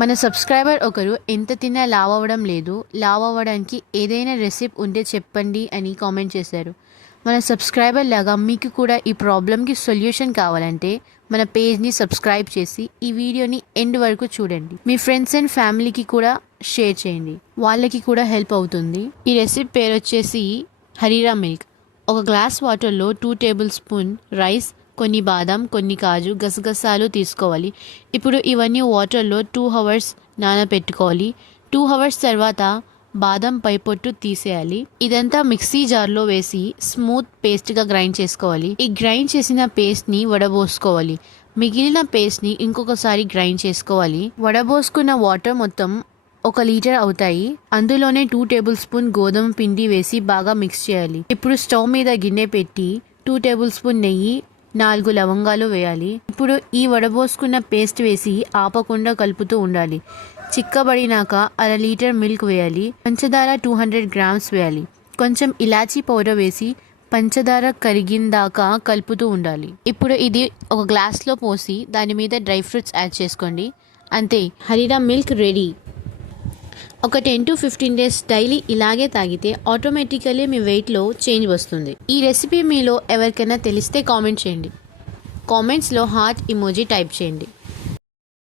మన సబ్స్క్రైబర్ ఒకరు ఎంత తిన్నా లావ్ అవ్వడం లేదు, లావ్ అవ్వడానికి ఏదైనా రెసిపీ ఉంటే చెప్పండి అని కామెంట్ చేశారు. మన సబ్స్క్రైబర్ లాగా మీకు కూడా ఈ ప్రాబ్లంకి సొల్యూషన్ కావాలంటే మన పేజ్ని సబ్స్క్రైబ్ చేసి ఈ వీడియోని ఎండ్ వరకు చూడండి. మీ ఫ్రెండ్స్ అండ్ ఫ్యామిలీకి కూడా షేర్ చేయండి, వాళ్ళకి కూడా హెల్ప్ అవుతుంది. ఈ రెసిపీ పేరు వచ్చేసి హరీరా మిల్క్. ఒక గ్లాస్ వాటర్లో 2 టేబుల్ స్పూన్ రైస్, కొన్ని బాదం, కొన్ని కాజు, గసగసాలు తీసుకోవాలి. ఇప్పుడు ఇవన్నీ వాటర్లో 2 అవర్స్ నానబెట్టుకోవాలి. 2 అవర్స్ తర్వాత బాదం పై పొట్టు తీసేయాలి. ఇదంతా మిక్సీ జార్లో వేసి స్మూత్ పేస్ట్గా గ్రైండ్ చేసుకోవాలి. ఈ గ్రైండ్ చేసిన పేస్ట్ని వడబోసుకోవాలి. మిగిలిన పేస్ట్ని ఇంకొకసారి గ్రైండ్ చేసుకోవాలి. వడబోసుకున్న వాటర్ మొత్తం 1 లీటర్ అవుతాయి. అందులోనే 2 టేబుల్ స్పూన్ గోధుమ పిండి వేసి బాగా మిక్స్ చేయాలి. ఇప్పుడు స్టవ్ మీద గిన్నె పెట్టి 2 టేబుల్ స్పూన్ నెయ్యి, 4 లవంగాలు వేయాలి. ఇప్పుడు ఈ వడబోసుకున్న పేస్ట్ వేసి ఆపకుండా కలుపుతూ ఉండాలి. చిక్కబడినాక 1/2 లీటర్ మిల్క్ వేయాలి. పంచదార 200 గ్రామ్స్ వేయాలి. కొంచెం ఇలాచీ పౌడర్ వేసి పంచదార కరిగిందాకా కలుపుతూ ఉండాలి. ఇప్పుడు ఇది ఒక గ్లాస్లో పోసి దాని మీద డ్రై ఫ్రూట్స్ యాడ్ చేసుకోండి. అంతే, హరీరా మిల్క్ రెడీ. ఒక 10 to 15 డేస్ డైలీ ఇలాగే తాగితే ఆటోమేటికలీ మీ వెయిట్లో చేంజ్ వస్తుంది. ఈ రెసిపీ మీలో ఎవరికైనా తెలిస్తే కామెంట్ చేయండి. కామెంట్స్లో హార్ట్ ఇమోజీ టైప్ చేయండి.